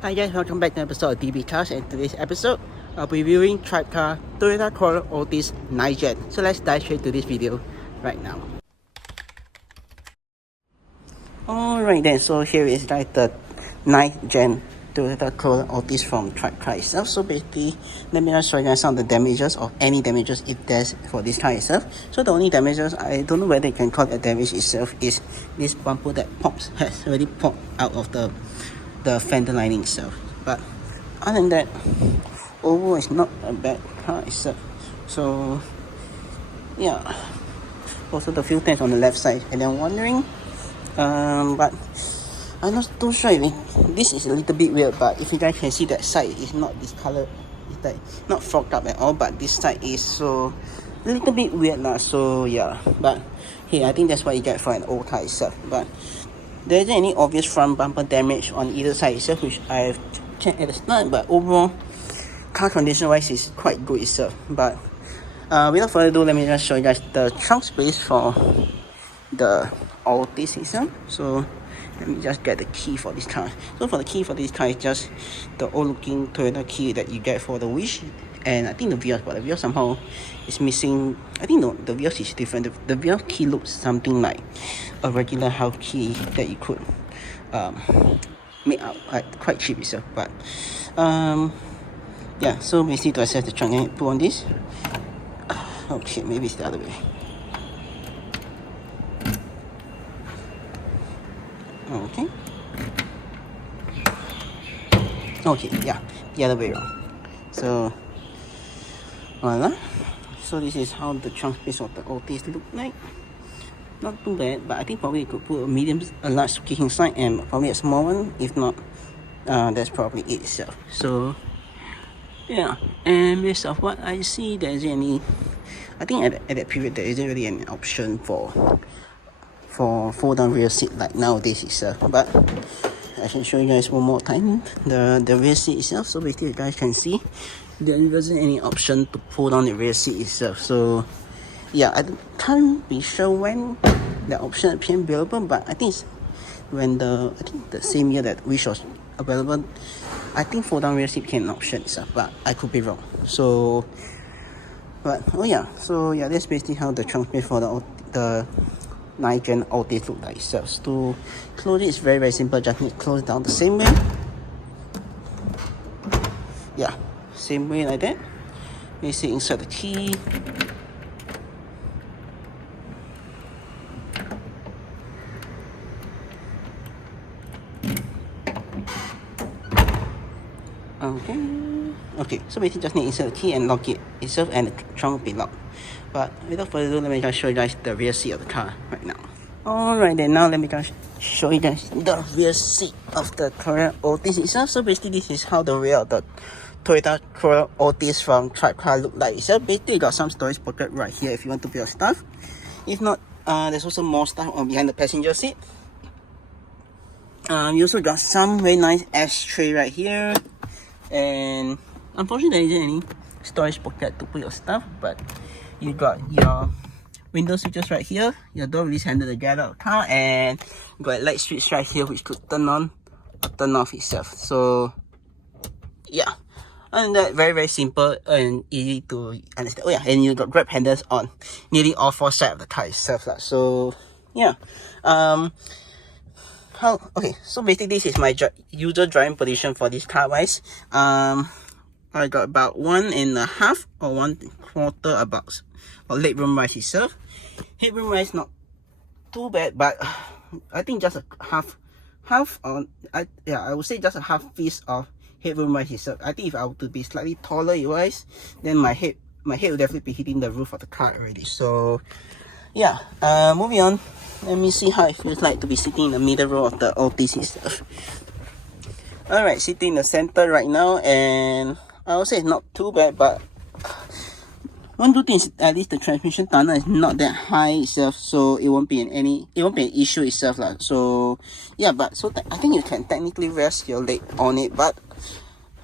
Hi guys, welcome back to an episode of DB Cars, and today's episode I'll be reviewing TribeCar Toyota Corolla Altis 9 Gen. So let's dive straight to this video right now. Alright then, so here is like the 9th Gen Toyota Corolla Altis from TribeCar itself. So basically, let me just show you guys some of the damages or any damages if there's for this car itself. So the only damages, I don't know whether you can call it damage itself, is this bumper that has already popped out of the fender lining itself. But other than that, overall it's not a bad car itself. So yeah, also the fuel tanks on the left side, and then wondering but I'm not too sure if this is a little bit weird, but if you guys can see that side is not this color, it's like not fogged up at all, but this side is so a little bit weird lah. So yeah, but hey, I think that's what you get for an old car itself. But there isn't any obvious front bumper damage on either side itself, which I've checked at the start, but overall car condition wise is quite good itself. But without further ado, let me just show you guys the trunk space for the Altis itself. So let me just get the key for this car. So for the key for this car is just the old looking Toyota key that you get for the Wish, and I think the Vios, but the Vios somehow is missing. I think no, the Vios is different. The Vios key looks something like a regular house key that you could make out quite cheap itself. But yeah, so basically to access the trunk, I put on this. Okay, maybe it's the other way. Okay, yeah, the other way around. So voila. So this is how the trunk space of the Altis look like. Not too bad, but I think probably you could put a large key inside and probably a small one. If not, that's probably it itself. So yeah, and based off what I see, there isn't any, I think at that period there isn't really an option for fold down rear seat like nowadays itself. But I can show you guys one more time the rear seat itself. So basically you guys can see there isn't any option to pull down the rear seat itself. So yeah, I can't be sure when the option became available, but I think it's when the same year that Wish was available, I think fold down rear seat became an option itself, but I could be wrong. So but oh yeah, so yeah, that's basically how the trunk space for the 9 Gen Altis look like itself. To close it is very, very simple. Just need to close it down the same way. Yeah, same way like that. Basically insert the key. Okay, so basically just need to insert the key and lock it itself, and the trunk will be locked. But without further ado, let me just show you guys the rear seat of the car right now. Alright then, now let me just show you guys the rear seat of the Corolla Altis itself. So basically this is how the rear of the Toyota Corolla Altis from TribeCar look like itself. Basically you got some storage pocket right here if you want to put your stuff. If not, there's also more stuff on behind the passenger seat. You also got some very nice ashtray right here, and unfortunately there isn't any storage pocket to put your stuff, but you got your window switches right here, your door release handle to get out of the car, and you got a light switch right here which could turn on or turn off itself. So yeah, and that very, very simple and easy to understand. Oh yeah, and you got grab handles on nearly all four sides of the car itself. So yeah, okay, so basically this is my user driving position for this car wise. I got about 1.5 or 1/4 about leg room wise itself. Headroom wise not too bad, but I think just a half on I would say just a half piece of headroom wise itself. I think if I were to be slightly taller wise, then my head will definitely be hitting the roof of the car already. So yeah, moving on. Let me see how it feels like to be sitting in the middle row of the Altis itself. Alright, sitting in the center right now, and I would say it's not too bad, but one good thing is at least the transmission tunnel is not that high itself, so it won't be an issue itself lah. So yeah, but so I think you can technically rest your leg on it, but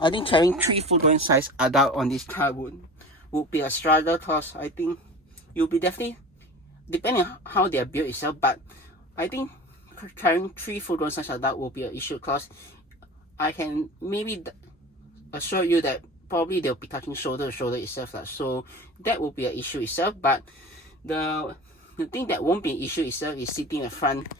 I think carrying 3 full-grown size adult on this car would be a struggle, cause I think you'll be definitely, depending on how they are built itself, but I think carrying 3 full-grown size adult will be an issue, cause I can maybe assure you that probably they'll be touching shoulder to shoulder itself. So that will be an issue itself. But the thing that won't be an issue itself is sitting in the front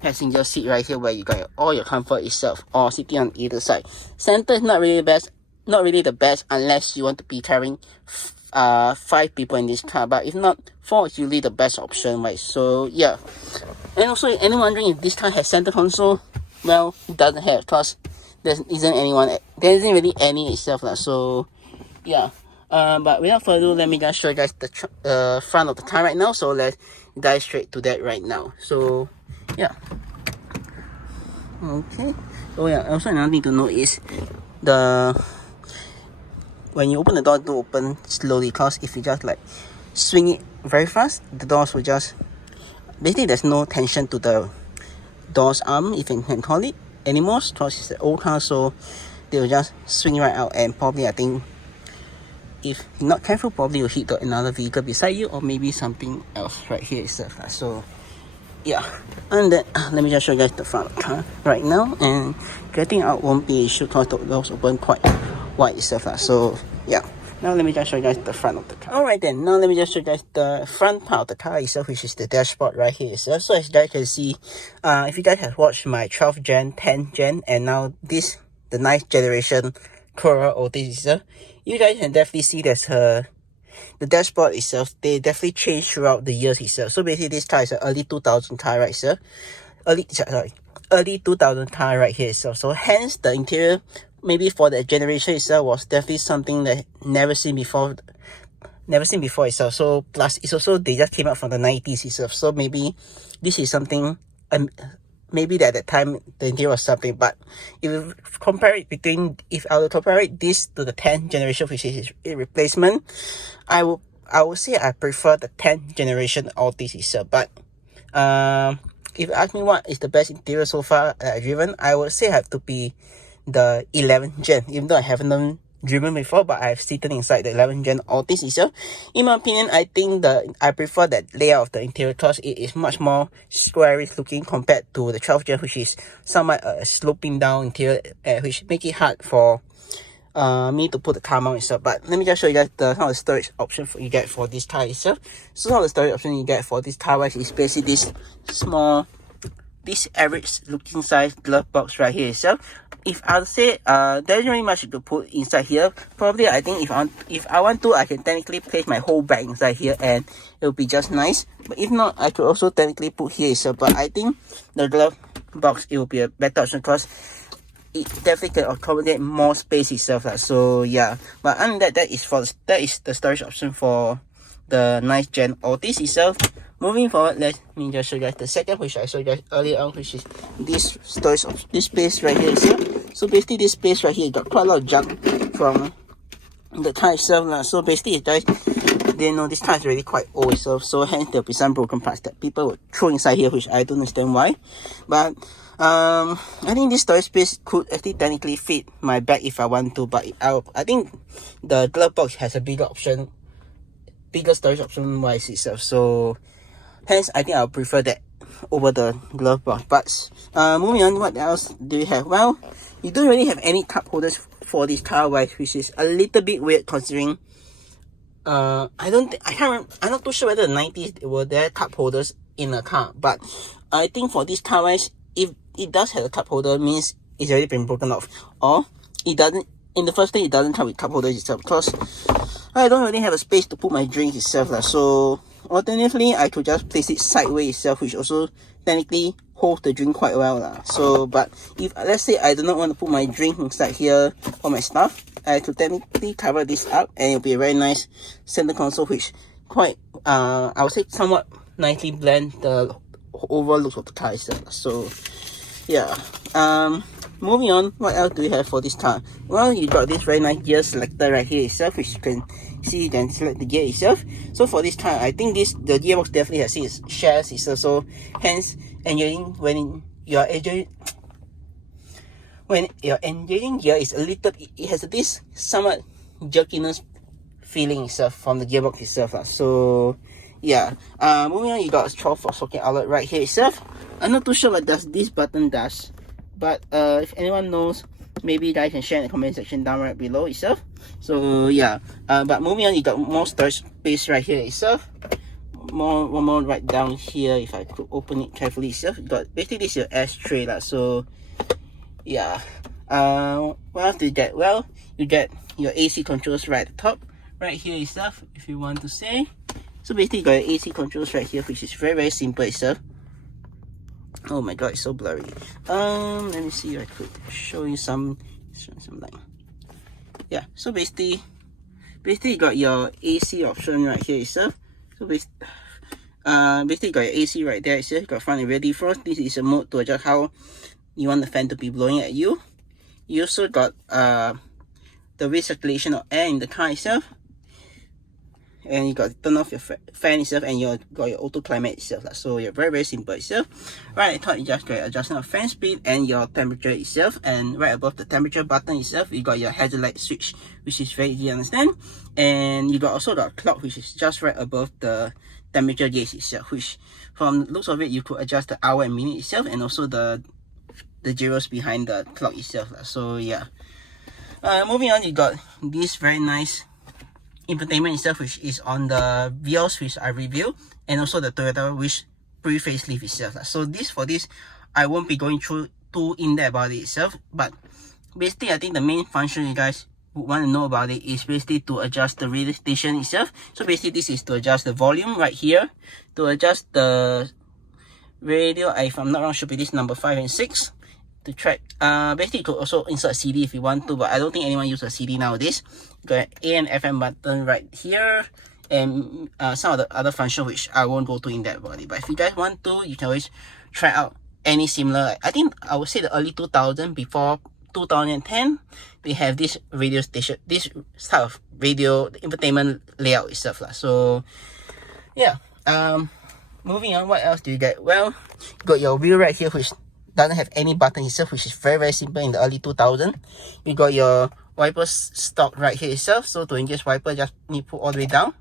passenger seat right here, where you got all your comfort itself, or sitting on either side. Center is not really the best unless you want to be carrying 5 people in this car, but if not, 4 is usually the best option, right? So yeah. And also, anyone wondering if this car has center console? Well, it doesn't have, because there isn't really any itself. So yeah. But without further ado, let me just show you guys the front of the car right now. So let's dive straight to that right now. So yeah. Okay. So yeah, also another thing to note is when you open the door, do open slowly, because if you just like swing it very fast, the doors will just basically, there's no tension to the door's arm, if you can call it, anymore, because it's an old car, so they will just swing right out, and probably, I think, if you're not careful, probably you'll hit another vehicle beside you, or maybe something else right here itself. So yeah, and then let me just show you guys the front of the car right now, and getting out won't be an issue because the doors open quite wide itself. So yeah, now let me just show you guys the front of the car. Alright then, now let me just show you guys the front part of the car itself, which is the dashboard right here itself. So as you guys can see, if you guys have watched my 12th gen, 10th gen, and now the 9th generation Corolla Altis itself, you guys can definitely see there's the dashboard itself, they definitely changed throughout the years itself. So basically, this car is an early 2000 car right here. Early 2000 car right here itself. So hence the interior, maybe for the generation itself, was definitely something that never seen before itself. So plus it's also, they just came out from the 90s itself. So maybe this is something, maybe that at that time the interior was something. But if you compare it if I would compare this to the 10th generation, which is a replacement, I would say I prefer the 10th generation Altis itself. But if you ask me what is the best interior so far that I've driven, I would say it have to be the 11th gen, even though I haven't driven before, but I've sitting inside the 11th gen Altis itself. In my opinion, I think I prefer that layout of the interior, because it is much more squarish looking compared to the 12th gen, which is somewhat sloping down interior, which make it hard for me to put the car mount itself. But let me just show you guys some of the storage option you get for this car itself. So some of the storage option you get for this car is basically this average looking size glove box right here itself. If I'll say there isn't really much to put inside here, probably I think if I want to, I can technically place my whole bag inside here and it'll be just nice. But if not, I could also technically put here itself. But I think the glove box, it will be a better option, because it definitely can accommodate more space itself. So yeah, but other than that is the storage option for the 9th gen Altis itself. Moving forward, let me just show you guys the second, which I showed you guys earlier on, which is this space right here itself. So basically, this space right here got quite a lot of junk from the car itself. So basically, guys, they know this car is really quite old itself. So hence there'll be some broken parts that people would throw inside here, which I don't understand why. But I think this storage space could actually technically fit my bag if I want to. But I think the glove box has a bigger storage option wise itself. So hence, I think I'll prefer that over the glove box. But moving on, what else do you have? Well, you don't really have any cup holders for this car, which is a little bit weird considering I'm not too sure whether the 90s were there cup holders in a car. But I think for this car, if it does have a cup holder, means it's already been broken off, or it doesn't. In the first place, it doesn't come with cup holders itself, because I don't really have a space to put my drink itself. So alternatively, I could just place it sideways itself, which also technically holds the drink quite well. So, but if let's say I do not want to put my drink inside here or my stuff, I could technically cover this up, and it'll be a very nice center console, which quite I would say somewhat nicely blend the overall looks of the car itself. So yeah. Moving on, what else do we have for this car? Well, you got this very nice gear selector right here itself, which you can see. You can select the gear itself. So for this car, I think the gearbox definitely has its shares itself. So hence, when you're engaging gear, is a little, it has this somewhat jerkiness feeling itself from the gearbox itself. So yeah. Moving on, you got a 12-volt socket outlet right here itself. I'm not too sure what this button does. But if anyone knows maybe you guys can share in the comment section down right below itself. So yeah, but moving on, you got more storage space right here itself. One more right down here. If I could open it carefully itself, you got basically this is your ashtray lah. So yeah, what else do you get? Well, you get your AC controls right at the top right here itself, if you want to say. So basically you got your AC controls right here, which is very simple itself. Oh my god, it's so blurry. Let me see if I could show you some light. Yeah, so basically you got your AC option right here itself. So basically you got your AC right there itself. You got front and rear defrost. This is a mode to adjust how you want the fan to be blowing at you. You also got the recirculation of air in the car itself. And you got to turn off your fan itself, and you got your auto climate itself. So you're very simple itself. Right at the top, you just got your adjustment of fan speed and your temperature itself. And right above the temperature button itself, you got your hazard light switch, which is very easy to understand. And you got also the clock, which is just right above the temperature gauge itself, which from the looks of it, you could adjust the hour and minute itself, and also the gyros behind the clock itself. So yeah, moving on, you got this very nice infotainment itself, which is on the Vios, which I reviewed, and also the Toyota which pre-facelift itself. So for this I won't be going through too in-depth about it itself, but basically I think the main function you guys would want to know about it is basically to adjust the radio station itself. So basically this is to adjust the volume right here, to adjust the radio, if I'm not wrong should be this number 5 and 6, to track. Basically you could also insert a CD if you want to, but I don't think anyone uses a CD nowadays. You got an A and FM button right here, and some of the other functions which I won't go too in depth about it. But if you guys want to, you can always try out any similar. I think I would say the early 2000, before 2010, they have this radio station, this type of radio infotainment layout itself lah. So yeah, moving on, what else do you get? Well, you got your wheel right here, which doesn't have any button itself, which is very simple in the early 2000. You got your wipers stock right here itself. So to engage wiper, just need to put all the way down.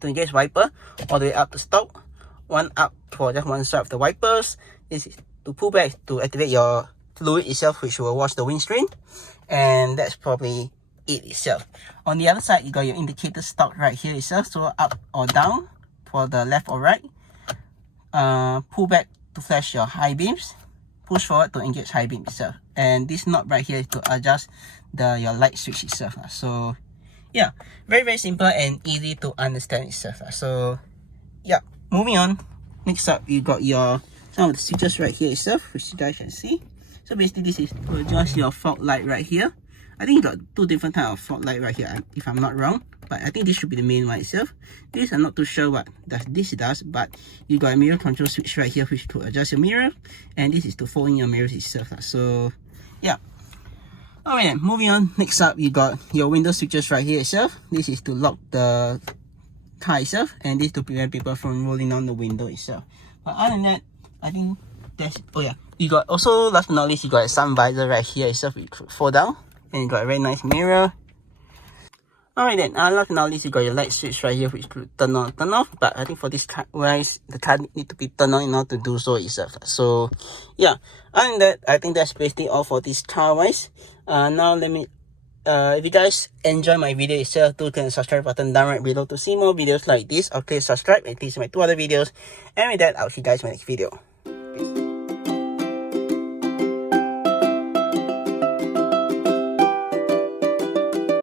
To engage wiper, all the way up to stop. One up for just one side of the wipers. This is to pull back to activate your fluid itself, which will wash the windscreen. And that's probably it itself. On the other side, you got your indicator stock right here itself. So up or down for the left or right. Pull back to flash your high beams. Push forward to engage high beam itself, and this knob right here is to adjust your light switch itself. So yeah, very simple and easy to understand itself. So yeah, moving on, next up you got some of the switches right here itself, which you guys can see. So basically this is to adjust your fog light right here. I think you got two different types of fog light right here, if I'm not wrong, but I think this should be the main one itself. This I'm not too sure what this does, but you got a mirror control switch right here, which could adjust your mirror, and this is to fold in your mirrors itself. So yeah, alright then, moving on, next up you got your window switches right here itself. This is to lock the car itself, and this to prevent people from rolling down the window itself. But other than that, I think that's, oh yeah, you got also, last but not least, you got a sun visor right here itself, which could fold down, and you got a very nice mirror. Alright then, last but not least, you got your light switch right here, which could turn on, turn off. But I think for this car wise, the car need to be turned on in order to do so itself. So yeah, other than that, I think that's basically all for this car wise. Now let me, if you guys enjoy my video itself, do click the subscribe button down right below to see more videos like this, or click subscribe and please see my 2 other videos. And with that, I'll see you guys in my next video.